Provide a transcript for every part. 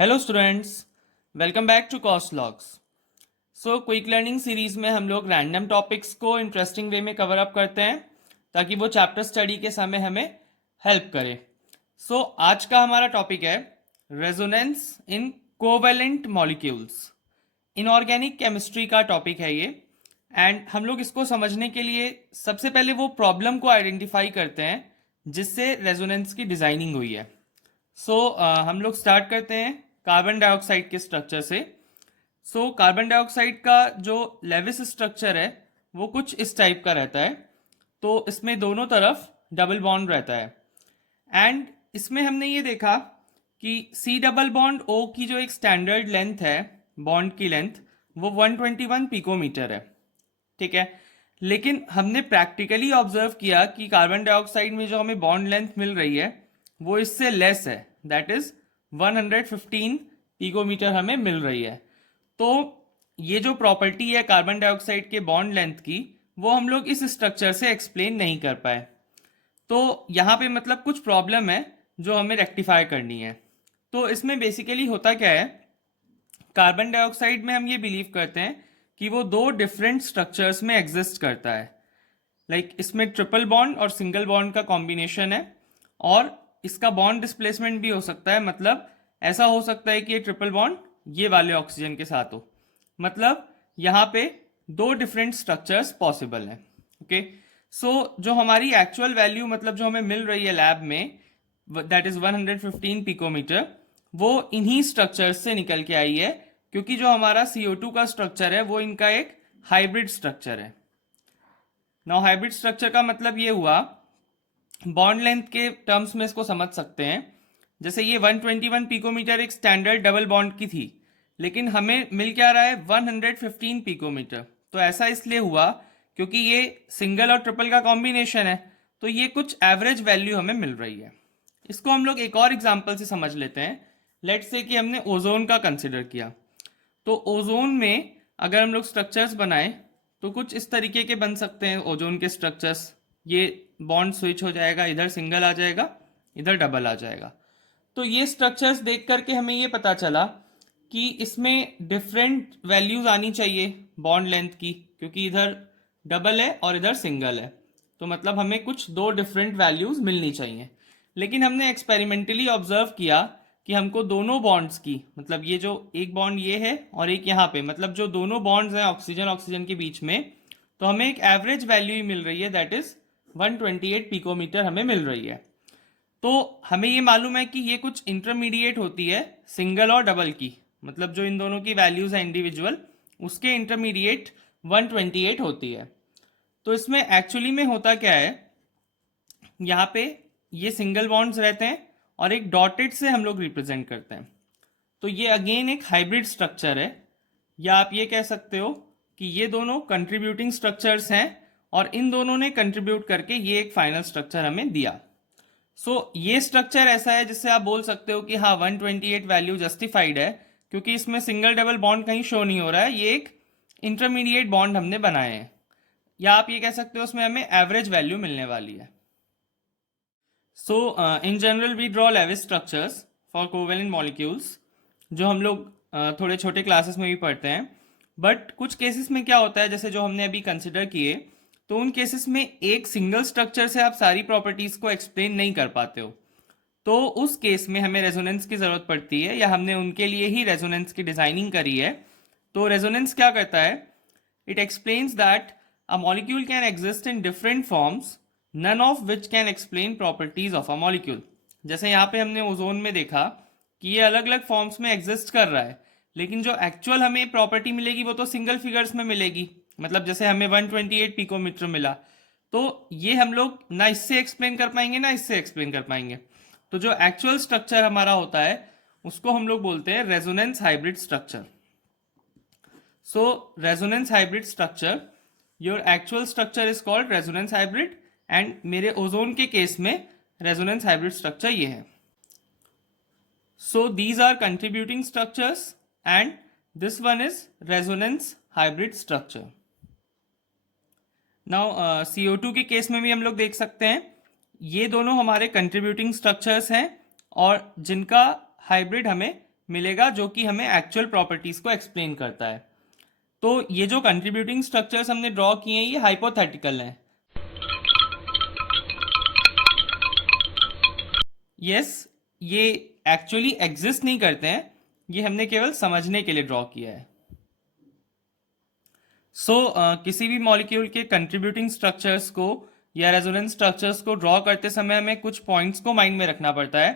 Hello students, welcome back to cost logs. Quick learning series में हम लोग random topics को इंटरेस्टिंग वे में कवर अप करते हैं ताकि वो चैप्टर स्टडी के समय हमें हेल्प करे। आज का हमारा टॉपिक है resonance in covalent molecules. Inorganic chemistry का टॉपिक है ये। एंड हम लोग इसको समझने के लिए सबसे पहले वो प्रॉब्लम को आइडेंटिफाई करते हैं जिससे रेजोनेंस की डिज़ाइनिंग हुई है। हम लोग स्टार्ट करते हैं कार्बन डाइऑक्साइड के स्ट्रक्चर से। कार्बन डाइऑक्साइड का जो लेविस स्ट्रक्चर है वो कुछ इस टाइप का रहता है। तो इसमें दोनों तरफ डबल बॉन्ड रहता है। एंड इसमें हमने ये देखा कि सी डबल बॉन्ड ओ की जो एक स्टैंडर्ड लेंथ है, बॉन्ड की लेंथ, वो 121 पिकोमीटर है। ठीक है, लेकिन हमने प्रैक्टिकली ऑब्जर्व किया कि कार्बन डाइऑक्साइड में जो हमें बॉन्ड लेंथ मिल रही है वो इससे लेस है, दैट इज 115 पिकोमीटर हमें मिल रही है। तो ये जो प्रॉपर्टी है कार्बन डाइऑक्साइड के बॉन्ड लेंथ की, वो हम लोग इस स्ट्रक्चर से एक्सप्लेन नहीं कर पाए। तो यहाँ पे मतलब कुछ प्रॉब्लम है जो हमें रेक्टिफाई करनी है। तो इसमें बेसिकली होता क्या है, कार्बन डाइऑक्साइड में हम ये बिलीव करते हैं कि वो दो डिफरेंट स्ट्रक्चर्स में एग्जिस्ट करता है। इसमें ट्रिपल बॉन्ड और सिंगल बॉन्ड का कॉम्बिनेशन है, और इसका बॉन्ड डिस्प्लेसमेंट भी हो सकता है। मतलब ऐसा हो सकता है कि ये ट्रिपल बॉन्ड ये वाले ऑक्सीजन के साथ हो। मतलब यहाँ पे दो डिफरेंट स्ट्रक्चर्स पॉसिबल हैं। ओके, जो हमारी एक्चुअल वैल्यू मतलब जो हमें मिल रही है लैब में, दैट इज 115 पिकोमीटर, वो इन्हीं स्ट्रक्चर्स से निकल के आई है, क्योंकि जो हमारा CO2 का स्ट्रक्चर है वो इनका एक हाइब्रिड स्ट्रक्चर है। नाउ हाइब्रिड स्ट्रक्चर का मतलब ये हुआ, बॉन्ड लेंथ के टर्म्स में इसको समझ सकते हैं। जैसे ये 121 पिकोमीटर एक स्टैंडर्ड डबल बॉन्ड की थी, लेकिन हमें मिल क्या रहा है 115 पिकोमीटर। तो ऐसा इसलिए हुआ क्योंकि ये सिंगल और ट्रिपल का कॉम्बिनेशन है, तो ये कुछ एवरेज वैल्यू हमें मिल रही है। इसको हम लोग एक और एग्जांपल से समझ लेते हैं। लेट्स से कि हमने ओजोन का कंसिडर किया। तो ओजोन में अगर हम लोग स्ट्रक्चर्स बनाएं तो कुछ इस तरीके के बन सकते हैं ओजोन के स्ट्रक्चर्स। ये बॉन्ड स्विच हो जाएगा, इधर सिंगल आ जाएगा, इधर डबल आ जाएगा। तो ये स्ट्रक्चर्स देख करके हमें ये पता चला कि इसमें डिफरेंट वैल्यूज आनी चाहिए बॉन्ड लेंथ की, क्योंकि इधर डबल है और इधर सिंगल है। तो मतलब हमें कुछ दो डिफरेंट वैल्यूज मिलनी चाहिए। लेकिन हमने एक्सपेरिमेंटली ऑब्जर्व किया कि हमको दोनों बॉन्ड्स की, मतलब ये जो एक बॉन्ड ये है और एक यहाँ पे, मतलब जो दोनों बॉन्ड्स हैं ऑक्सीजन ऑक्सीजन के बीच में, तो हमें एक एवरेज वैल्यू ही मिल रही है, दैट इज 128 पिकोमीटर हमें मिल रही है। तो हमें ये मालूम है कि ये कुछ इंटरमीडिएट होती है सिंगल और डबल की, मतलब जो इन दोनों की वैल्यूज है इंडिविजुअल, उसके इंटरमीडिएट 128 होती है। तो इसमें एक्चुअली में होता क्या है, यहाँ पे ये सिंगल बॉन्ड्स रहते हैं और एक डॉटेड से हम लोग रिप्रेजेंट करते हैं। तो ये अगेन एक हाइब्रिड स्ट्रक्चर है, या आप ये कह सकते हो कि ये दोनों कंट्रीब्यूटिंग स्ट्रक्चर्स हैं और इन दोनों ने कंट्रीब्यूट करके ये एक फाइनल स्ट्रक्चर हमें दिया। ये स्ट्रक्चर ऐसा है जिससे आप बोल सकते हो कि हाँ 128 वैल्यू जस्टिफाइड है, क्योंकि इसमें सिंगल डबल बॉन्ड कहीं शो नहीं हो रहा है, ये एक इंटरमीडिएट बॉन्ड हमने बनाए हैं। या आप ये कह सकते हो उसमें हमें एवरेज वैल्यू मिलने वाली है। In general we draw Lewis structures for covalent molecules, जो हम लोग थोड़े छोटे क्लासेस में भी पढ़ते हैं। बट कुछ केसेस में क्या होता है, जैसे जो हमने अभी कंसिडर किए, तो उन केसेस में एक सिंगल स्ट्रक्चर से आप सारी प्रॉपर्टीज को एक्सप्लेन नहीं कर पाते हो। तो उस केस में हमें रेजोनेंस की ज़रूरत पड़ती है, या हमने उनके लिए ही रेजोनेंस की डिज़ाइनिंग करी है। तो रेजोनेंस क्या करता है, it explains that a molecule can exist in different forms, none of which can explain properties of a molecule. जैसे यहाँ पे हमने ओजोन में देखा कि ये अलग अलग फॉर्म्स में एग्जिस्ट कर रहा है, लेकिन जो एक्चुअल हमें प्रॉपर्टी मिलेगी वो तो सिंगल फिगर्स में मिलेगी। मतलब जैसे हमें 128 पिकोमीटर मिला, तो ये हम लोग ना इससे एक्सप्लेन कर पाएंगे ना इससे एक्सप्लेन कर पाएंगे। तो जो एक्चुअल स्ट्रक्चर हमारा होता है उसको हम लोग बोलते हैं resonance hybrid structure. Resonance hybrid structure, your actual structure is called resonance hybrid, and मेरे ओजोन के केस में रेजोनेंस हाइब्रिड स्ट्रक्चर ये है। These are contributing structures and this one is resonance hybrid structure. Now CO2 के case में भी हम लोग देख सकते हैं, ये दोनों हमारे कंट्रीब्यूटिंग स्ट्रक्चर्स हैं और जिनका हाइब्रिड हमें मिलेगा जो कि हमें एक्चुअल प्रॉपर्टीज को एक्सप्लेन करता है। तो ये जो कंट्रीब्यूटिंग स्ट्रक्चर्स हमने ड्रॉ किए हैं ये हाइपोथेटिकल हैं। यस, ये एक्चुअली एग्जिस्ट नहीं करते हैं, ये हमने केवल समझने के लिए ड्रॉ किया है। किसी भी मॉलिक्यूल के कंट्रीब्यूटिंग स्ट्रक्चर्स को या रेजोनेंस स्ट्रक्चर्स को ड्रॉ करते समय हमें कुछ पॉइंट्स को माइंड में रखना पड़ता है।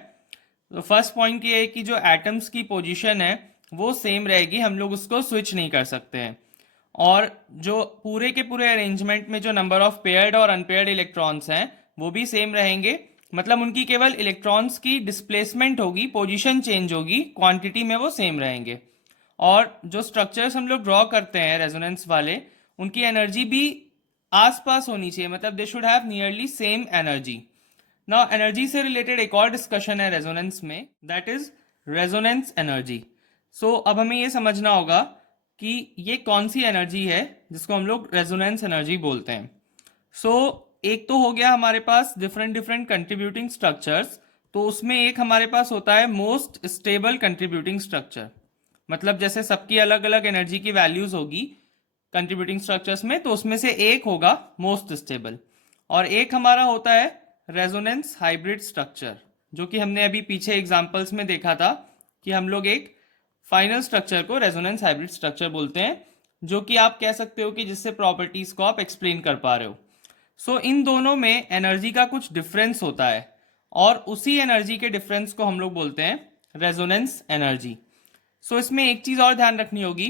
तो फर्स्ट पॉइंट ये है कि जो एटम्स की पोजीशन है वो सेम रहेगी, हम लोग उसको स्विच नहीं कर सकते हैं। और जो पूरे के पूरे अरेंजमेंट में जो नंबर ऑफ पेयर्ड और अनपेयर्ड इलेक्ट्रॉन्स हैं वो भी सेम रहेंगे, मतलब उनकी केवल इलेक्ट्रॉन्स की डिस्प्लेसमेंट होगी, पोजीशन चेंज होगी, क्वांटिटी में वो सेम रहेंगे। और जो स्ट्रक्चर्स हम लोग ड्रॉ करते हैं रेजोनेंस वाले, उनकी एनर्जी भी आसपास होनी चाहिए, मतलब they should have nearly same energy. Now energy से रिलेटेड एक और डिस्कशन है रेजोनेंस में, दैट इज रेजोनेंस एनर्जी। अब हमें ये समझना होगा कि ये कौन सी एनर्जी है जिसको हम लोग रेजोनेंस एनर्जी बोलते हैं। एक तो हो गया हमारे पास डिफरेंट डिफरेंट कंट्रीब्यूटिंग स्ट्रक्चर्स, तो उसमें एक हमारे पास होता है मोस्ट स्टेबल कंट्रीब्यूटिंग स्ट्रक्चर, मतलब जैसे सबकी अलग अलग एनर्जी की वैल्यूज होगी कंट्रीब्यूटिंग स्ट्रक्चर्स में, तो उसमें से एक होगा मोस्ट स्टेबल। और एक हमारा होता है रेजोनेंस हाइब्रिड स्ट्रक्चर, जो कि हमने अभी पीछे एग्जांपल्स में देखा था कि हम लोग एक फाइनल स्ट्रक्चर को रेजोनेंस हाइब्रिड स्ट्रक्चर बोलते हैं, जो कि आप कह सकते हो कि जिससे प्रॉपर्टीज को आप एक्सप्लेन कर पा रहे हो। इन दोनों में एनर्जी का कुछ डिफरेंस होता है और उसी एनर्जी के डिफरेंस को हम लोग बोलते हैं रेजोनेंस एनर्जी। इसमें एक चीज और ध्यान रखनी होगी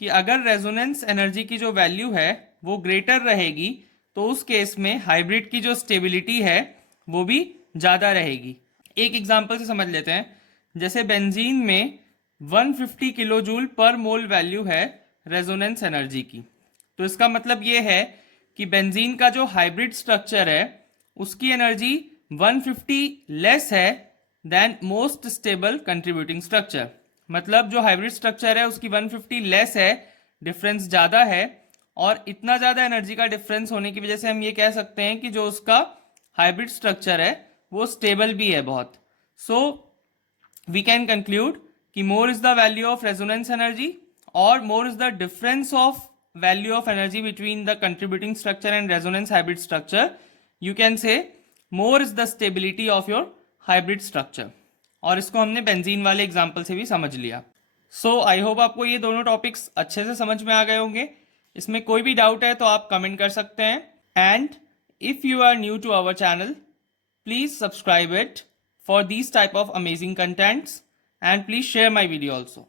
कि अगर रेजोनेंस एनर्जी की जो वैल्यू है वो ग्रेटर रहेगी तो उस केस में हाइब्रिड की जो स्टेबिलिटी है वो भी ज़्यादा रहेगी। एक एग्जांपल से समझ लेते हैं, जैसे बेंजीन में 150 किलो जूल पर मोल वैल्यू है रेजोनेंस एनर्जी की, तो इसका मतलब ये है कि बेंजीन का जो हाइब्रिड स्ट्रक्चर है उसकी एनर्जी 150 लेस है than most stable contributing structure. मतलब जो हाइब्रिड स्ट्रक्चर है उसकी 150 लेस है, डिफरेंस ज़्यादा है, और इतना ज़्यादा एनर्जी का डिफरेंस होने की वजह से हम ये कह सकते हैं कि जो उसका हाइब्रिड स्ट्रक्चर है वो स्टेबल भी है बहुत। वी कैन कंक्लूड कि more is the value of resonance energy और more is the difference of value of energy between the contributing structure and resonance hybrid structure, you can say more is the stability of your hybrid structure. और इसको हमने benzene वाले example से भी समझ लिया। I hope आपको ये दोनों टॉपिक्स अच्छे से समझ में आ गए होंगे। इसमें कोई भी डाउट है तो आप कमेंट कर सकते हैं, and if you are new to our channel please subscribe it for these type of amazing contents, and please share my video also.